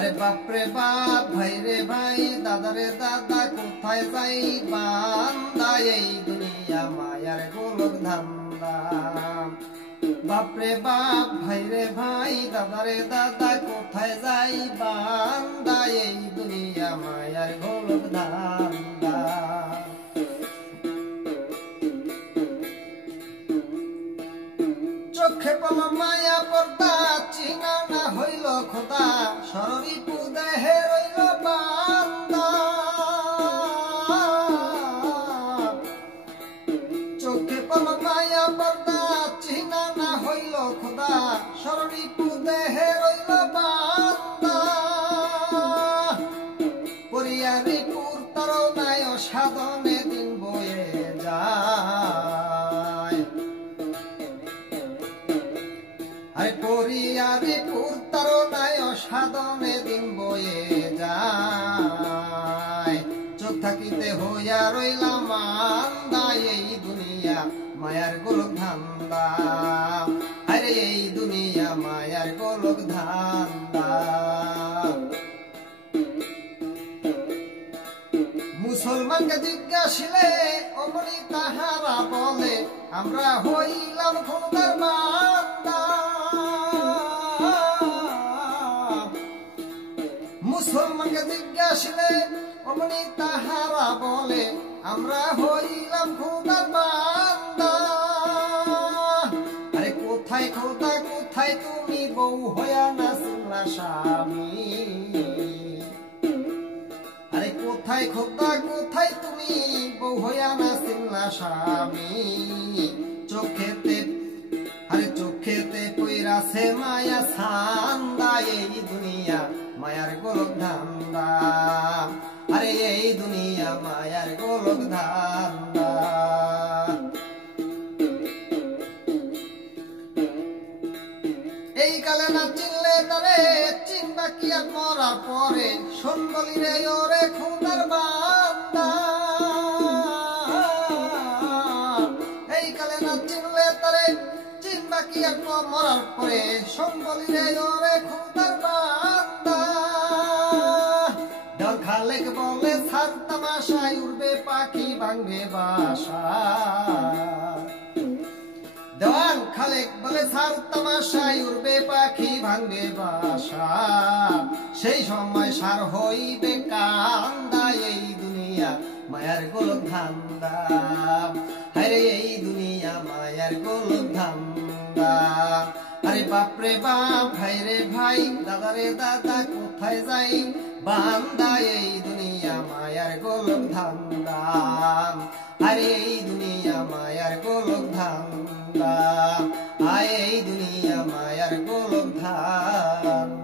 আরে বাপরে বাপ, ভাই রে ভাই, দাদা রে দাদা, কোথায় যাই বান্দা, এই দুনিয়া মায়ার গোলক ধান্দা। বাপরে বাপ, ভাই রে ভাই, দাদা রে দাদা, কোথায় যাই বান্দা, এই দুনিয়া মায়ার গোলক ধান্দা। চোখে পড়ল মায়া পর্দা, চিনা না হইল খোদা, সররিপু দেহে রইল বান্দা। চোখে পড়ল মায়া পর্দা, চিনা না হইল খোদা, সররিপু দেহে রইল বান্দা। পরিয়ারি পুর তারনায় সাধনে দিন বয়ে যায়। আরে পরিয়ারি পুর তারনায় সাধনে দিন বয়ে যায়। চোখ থাকিতে হইয়া রইলাম মান্দা, এই দুনিয়া মায়ার গোলক ধান্দা। আরে এই দুনিয়া মায়ার গোলক ধান্দা। মুসলমানকে জিজ্ঞাসিলে অমনি তাহারা বলে, আমরা হইলাম খোদার বান্দা। মুসলমানকে জিজ্ঞাসিলে অমনি তাহারা বলে, আমরা হইলাম খোদার বান্দা। আরে কোথায় খোদা, কোথায় তুমি, বউ হইয়া নাচিলা স্বামী। আরে কোথায় খোদা, কোথায় তুমি, বউ হইয়া নাচিলা স্বামী। চোখেতে, আরে চোখেতে পইরাছে মায়া ছান্দা, এই দুনিয়া মায়ার গোলক ধান্দা। আরে এই দুনিয়া মায়ার গোলক ধান্দা। এই কালে না চিনলে তারে, চিনবা কি আর মরার পরে, শোন বলি রে ওরে খোদার বান্দা। এই কালে না চিনলে তারে, চিনবা কি আর মরার পরে, শোন বলি রে ওরে খোদার বান্দা। ডর খালেক বলে ছাড় তামাশায়, উড়বে পাখি ভাঙবে বাসা। দেওয়ান খালেক বলে ছাড় তামাশায়, উড়বে পাখি ভাঙবে বাসা। সেই সময় সার হইবে কান্দা, এই দুনিয়া মায়ার গোলক ধান্দা। আরে এই দুনিয়া মায়ার গোলক ধান্দা। আরে বাপরে বাপ, ভাই রে ভাই, দাদা রে দাদা, কোথায় যাই বান্দা, এই দুনিয়া মায়ার গোলক ধান্দা। আরে এই দুনিয়া মায়ার গোলক ধান্দা। আয় এই দুনিয়া মায়ার গোলক ধান্দা।